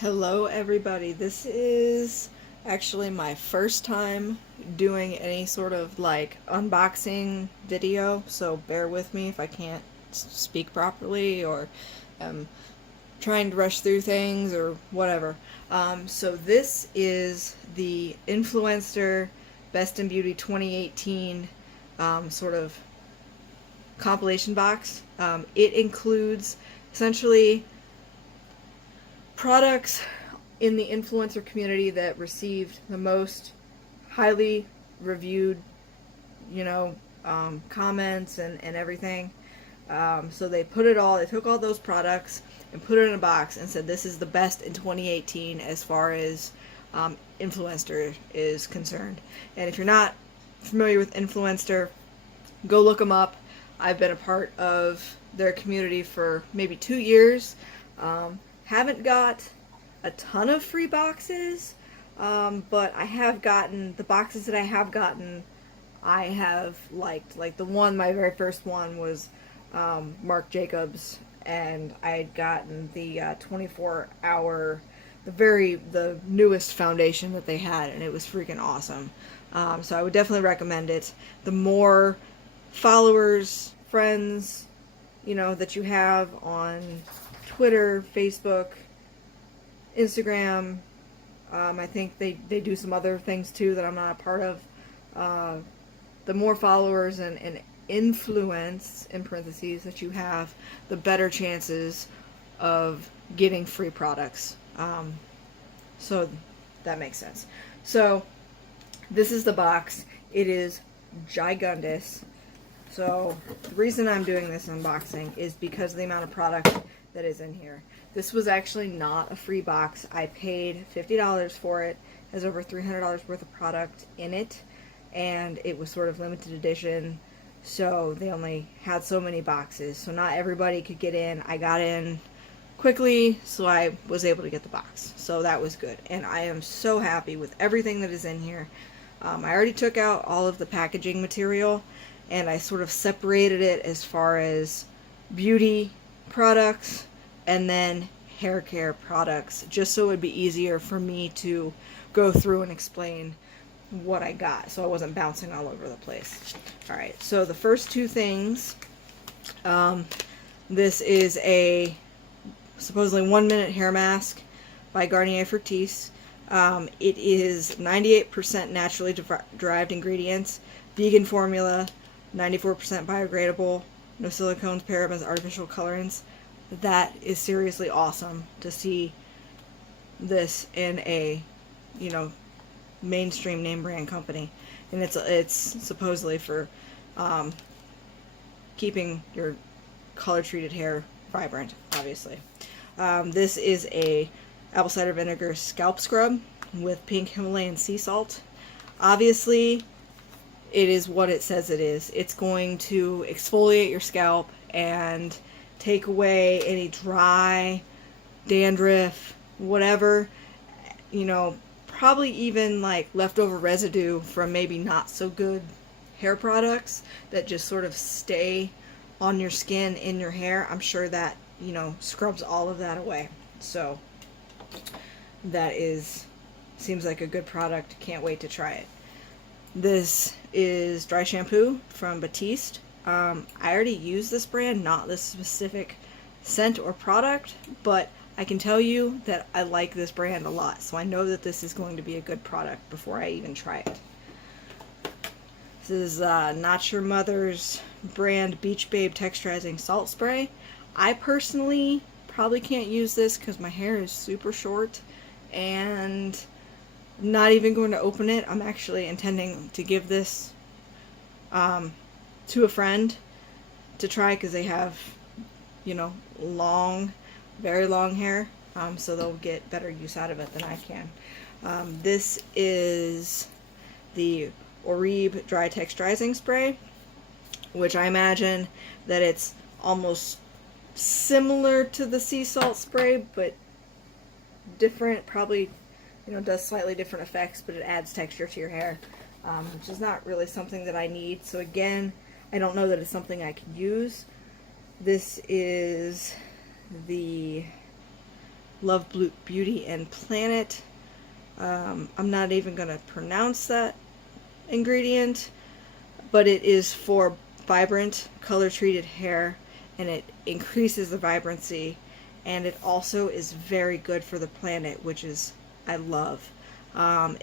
Hello everybody, this is actually my first time doing any sort of like unboxing video, so bear with me if I can't speak properly or am trying to rush through things or whatever. So this is the Influencer Best in Beauty 2018 sort of compilation box. It includes essentially products in the influencer community that received the most highly reviewed, comments and everything. So they took all those products and put it in a box and said this is the best in 2018 as far as Influencer is concerned. And if you're not familiar with Influencer, go look them up. I've been a part of their community for maybe 2 years. Haven't got a ton of free boxes, but I have gotten the boxes that I have gotten. I have liked. Like my very first one was Marc Jacobs, and I had gotten the 24-hour, the newest foundation that they had, and it was freaking awesome. So I would definitely recommend it. The more followers, friends, that you have on Twitter, Facebook, Instagram. I think they do some other things too that I'm not a part of. The more followers and influence, in parentheses, that you have, the better chances of getting free products. So that makes sense. So this is the box. It is gigundous. So the reason I'm doing this unboxing is because of the amount of product that is in here. This was actually not a free box. I paid $50 for it. It has over $300 worth of product in it, and it was sort of limited edition, so they only had so many boxes, so not everybody could get in. I got in quickly, so I was able to get the box, so that was good, and I am so happy with everything that is in here. I already took out all of the packaging material, and I sort of separated it as far as beauty products and then hair care products, just so it would be easier for me to go through and explain what I got, so I wasn't bouncing all over the place. Alright, so the first two things, this is a supposedly 1-minute hair mask by Garnier Fructis. It is 98% naturally derived ingredients, vegan formula, 94% biodegradable, no silicones, parabens, artificial colorants. That is seriously awesome to see this in a, mainstream name brand company, and it's supposedly for keeping your color treated hair vibrant. Obviously, this is a apple cider vinegar scalp scrub with pink Himalayan sea salt. Obviously, it is what it says it is. It's going to exfoliate your scalp and take away any dry, dandruff, whatever, probably even like leftover residue from maybe not so good hair products that just sort of stay on your skin, in your hair. I'm sure that, scrubs all of that away. So that seems like a good product. Can't wait to try it. This is dry shampoo from Batiste. I already use this brand, not this specific scent or product, but I can tell you that I like this brand a lot, so I know that this is going to be a good product before I even try it. This is Not Your Mother's brand Beach Babe Texturizing Salt Spray. I personally probably can't use this because my hair is super short, and not even going to open it. I'm actually intending to give this to a friend to try because they have, long, very long hair, so they'll get better use out of it than I can. This is the Oribe Dry Texturizing Spray, which I imagine that it's almost similar to the sea salt spray, but different, probably, does slightly different effects, but it adds texture to your hair, which is not really something that I need. So again, I don't know that it's something I can use. This is the Love Beauty and Planet. I'm not even going to pronounce that ingredient, but it is for vibrant color treated hair, and it increases the vibrancy, and it also is very good for the planet, which is I love.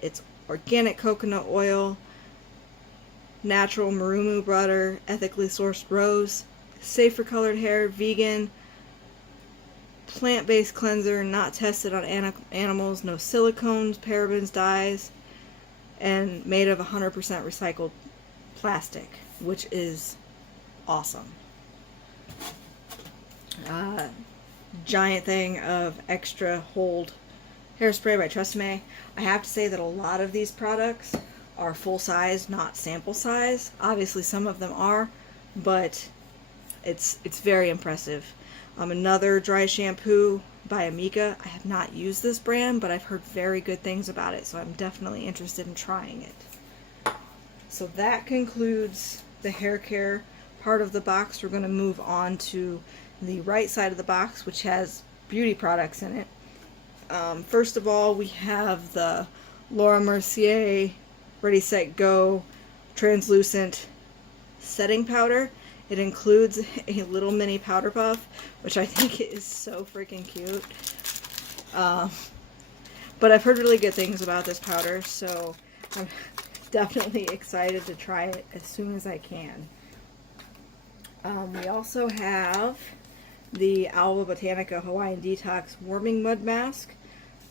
It's organic coconut oil, natural marumu butter, ethically sourced rose, safe for colored hair, vegan, plant-based cleanser, not tested on animals, no silicones, parabens, dyes, and made of 100% recycled plastic, which is awesome. Giant thing of extra hold hairspray by Tresemme. I have to say that a lot of these products are full size, not sample size. Obviously some of them are, but it's very impressive. Another dry shampoo by Amika. I have not used this brand, but I've heard very good things about it, so I'm definitely interested in trying it. So that concludes the hair care part of the box. We're going to move on to the right side of the box, which has beauty products in it. First of all, we have the Laura Mercier Ready Set Go translucent setting powder. It includes a little mini powder puff, which I think is so freaking cute. But I've heard really good things about this powder, so I'm definitely excited to try it as soon as I can. We also have the Alba Botanica Hawaiian Detox Warming Mud Mask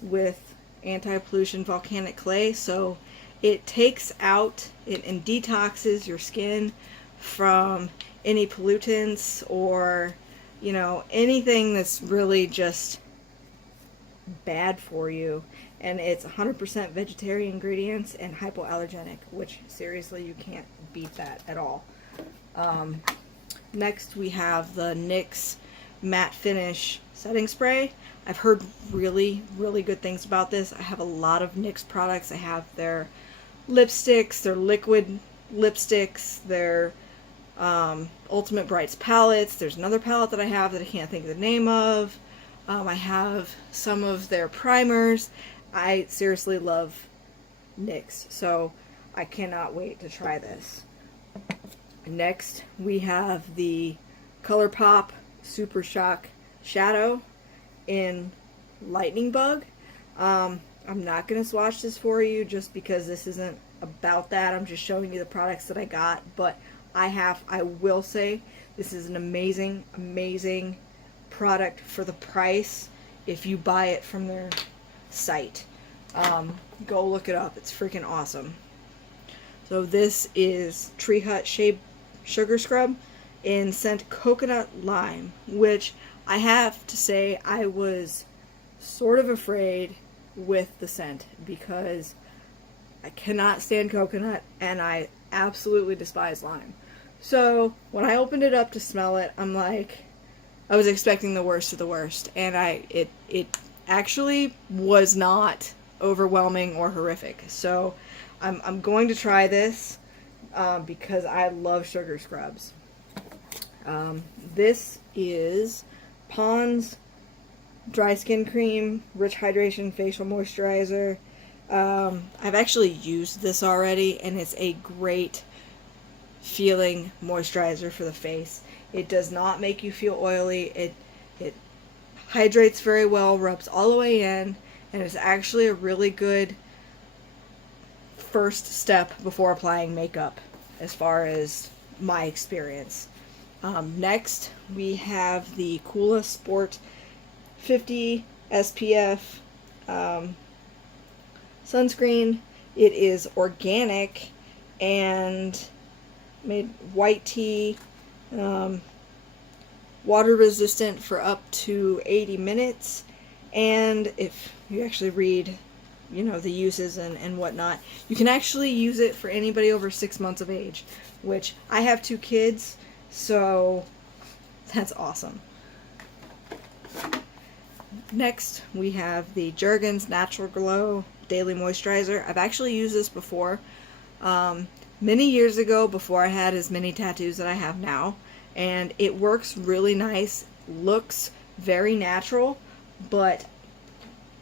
with anti-pollution volcanic clay. So it takes out and detoxes your skin from any pollutants or, you know, anything that's really just bad for you. And it's 100% vegetarian ingredients and hypoallergenic, which seriously you can't beat that at all. Next we have the NYX Matte Finish Setting Spray. I've heard really good things about this. I have a lot of NYX products. I have their lipsticks, their liquid lipsticks, their Ultimate Brights palettes. There's another palette that I have that I can't think of the name of. I have some of their primers. I seriously love NYX, so I cannot wait to try this. Next, we have the ColourPop Super Shock Shadow in Lightning Bug. I'm not going to swatch this for you just because this isn't about that. I'm just showing you the products that I got, but I will say this is an amazing product for the price if you buy it from their site. Go look it up. It's freaking awesome. So this is Tree Hut Shea Sugar Scrub in scent Coconut Lime, which I have to say I was sort of afraid with the scent because I cannot stand coconut and I absolutely despise lime. So when I opened it up to smell it, I'm like, I was expecting the worst of the worst, and it actually was not overwhelming or horrific. So I'm going to try this because I love sugar scrubs. This is Pond's Dry Skin Cream Rich Hydration Facial Moisturizer. I've actually used this already, and it's a great feeling moisturizer for the face. It does not make you feel oily. It hydrates very well, rubs all the way in, and it's actually a really good first step before applying makeup, as far as my experience. Next, we have the Kula Sport 50 SPF sunscreen. It is organic and made white tea, water resistant for up to 80 minutes. And if you actually read, you know, the uses and whatnot, you can actually use it for anybody over 6 months of age, which I have 2 kids, so that's awesome. Next, we have the Jergens Natural Glow Daily Moisturizer. I've actually used this before, many years ago, before I had as many tattoos that I have now, and it works really nice, looks very natural, but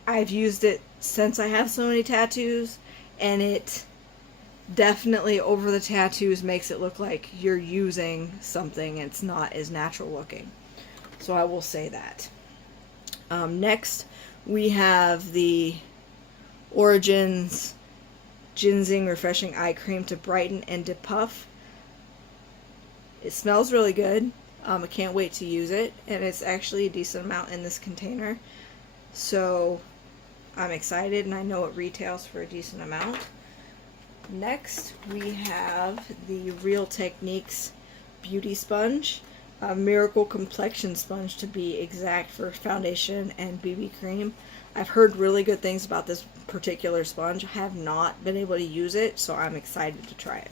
I've used it since I have so many tattoos, and it definitely over the tattoos makes it look like you're using something and it's not as natural looking. So I will say that. Next, we have the Origins Ginseng Refreshing Eye Cream to brighten and depuff. It smells really good. I can't wait to use it, and it's actually a decent amount in this container. So I'm excited, and I know it retails for a decent amount. Next, we have the Real Techniques Beauty Sponge, a Miracle Complexion Sponge to be exact, for foundation and BB cream. I've heard really good things about this particular sponge. I have not been able to use it, so I'm excited to try it.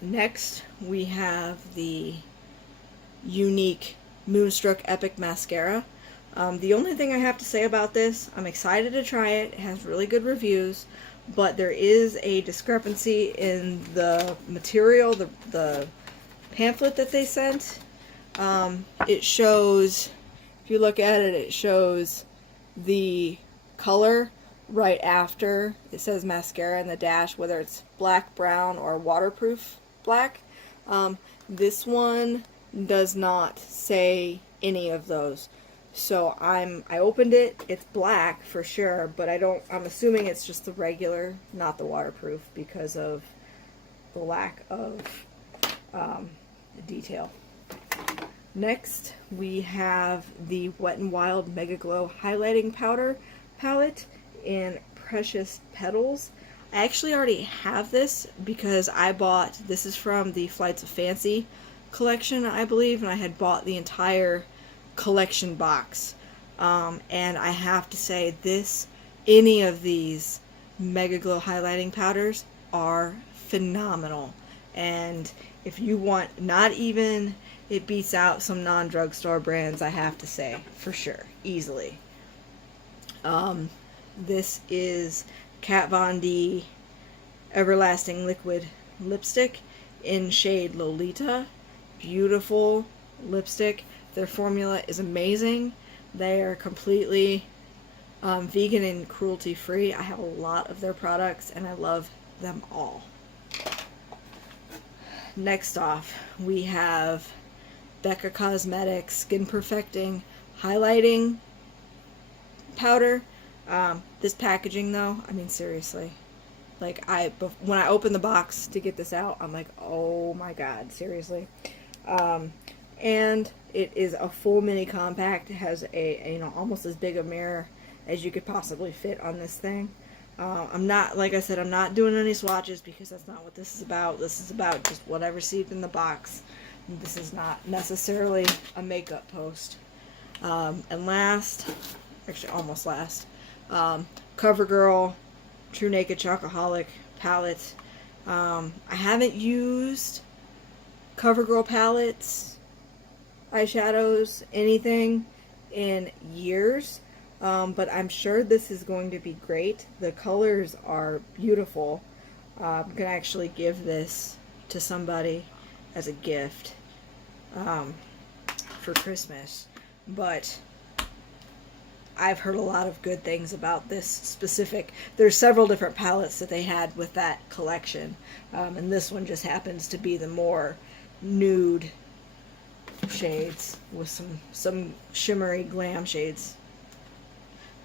Next, we have the unique Moonstruck Epic Mascara. The only thing I have to say about this, I'm excited to try it. It has really good reviews, but there is a discrepancy in the material, the pamphlet that they sent. It shows, if you look at it, it shows the color right after it says mascara in the dash, whether it's black, brown, or waterproof black. This one does not say any of those. So I opened it, it's black for sure, but I'm assuming it's just the regular, not the waterproof, because of the lack of detail. Next, we have the Wet n Wild Mega Glow Highlighting Powder palette in Precious Petals. I actually already have this because this is from the Flights of Fancy collection, I believe, and I had bought the entire collection box. And I have to say, any of these Mega Glow highlighting powders are phenomenal. And if you want, it beats out some non-drugstore brands, I have to say, for sure, easily. This is Kat Von D Everlasting Liquid Lipstick in shade Lolita. Beautiful lipstick. Their formula is amazing. They are completely vegan and cruelty free. I have a lot of their products and I love them all. Next off, we have Becca Cosmetics Skin Perfecting Highlighting Powder. This packaging though, I mean seriously, like when I opened the box to get this out, I'm like, oh my god, seriously. And it is a full mini compact. It has almost as big a mirror as you could possibly fit on this thing. Like I said, I'm not doing any swatches because that's not what this is about. This is about just what I received in the box. This is not necessarily a makeup post. And last, actually almost last, CoverGirl True Naked Chocoholic palette. I haven't used CoverGirl palettes, eyeshadows, anything in years, but I'm sure this is going to be great. The colors are beautiful. I'm going to actually give this to somebody as a gift for Christmas, but I've heard a lot of good things about this specific. There's several different palettes that they had with that collection, and this one just happens to be the more nude shades with some shimmery glam shades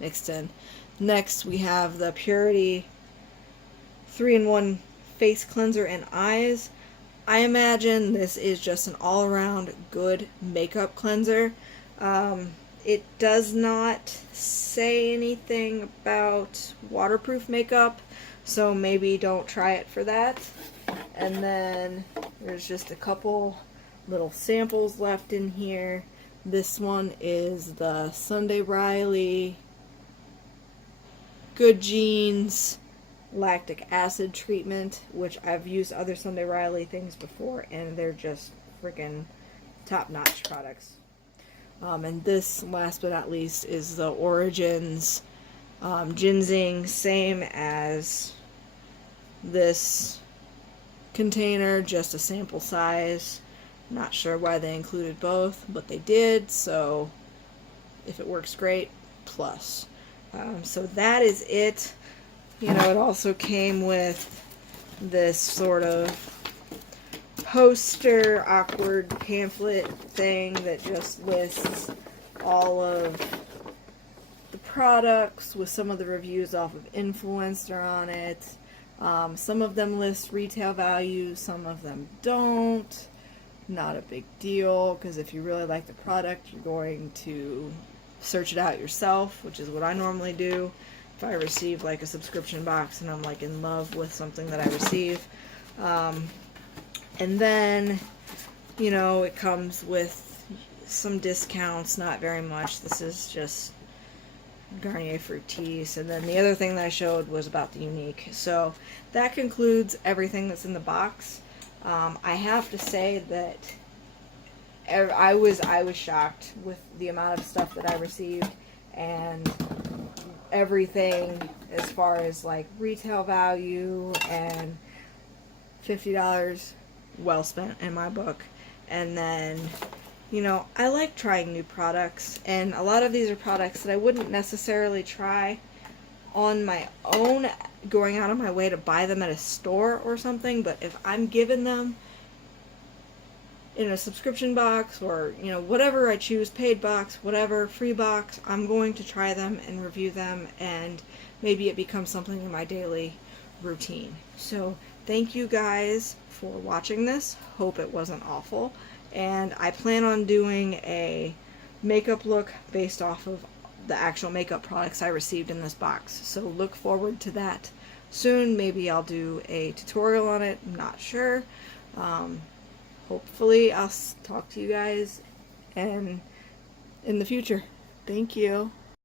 mixed in. Next, we have the Purity 3-in-1 Face Cleanser and Eyes. I imagine this is just an all-around good makeup cleanser. It does not say anything about waterproof makeup, so maybe don't try it for that. And then there's just a couple little samples left in here. This one is the Sunday Riley Good Genes Lactic Acid Treatment, which I've used other Sunday Riley things before, and they're just freaking top-notch products. And this, last but not least, is the Origins Ginseng, same as this container, just a sample size. Not sure why they included both, but they did, so if it works great, plus. So that is it. You know, it also came with this sort of poster, awkward pamphlet thing that just lists all of the products with some of the reviews off of Influenster on it. Some of them list retail value, some of them don't. Not a big deal, because if you really like the product, you're going to search it out yourself, which is what I normally do. If I receive like a subscription box and I'm like in love with something that I receive. And then, you know, it comes with some discounts, not very much. This is just Garnier Fructis. And then the other thing that I showed was about the Unique. So that concludes everything that's in the box. I have to say that I was shocked with the amount of stuff that I received, and everything as far as like retail value, and $50 well spent in my book. And then, you know, I like trying new products, and a lot of these are products that I wouldn't necessarily try on my own, going out of my way to buy them at a store or something. But if I'm given them in a subscription box, or, you know, whatever I choose, paid box, whatever, free box, I'm going to try them and review them, and maybe it becomes something in my daily routine. So thank you guys for watching this. Hope it wasn't awful. And I plan on doing a makeup look based off of the actual makeup products I received in this box. So look forward to that soon. Maybe I'll do a tutorial on it. I'm not sure. Hopefully I'll talk to you guys in the future. Thank you.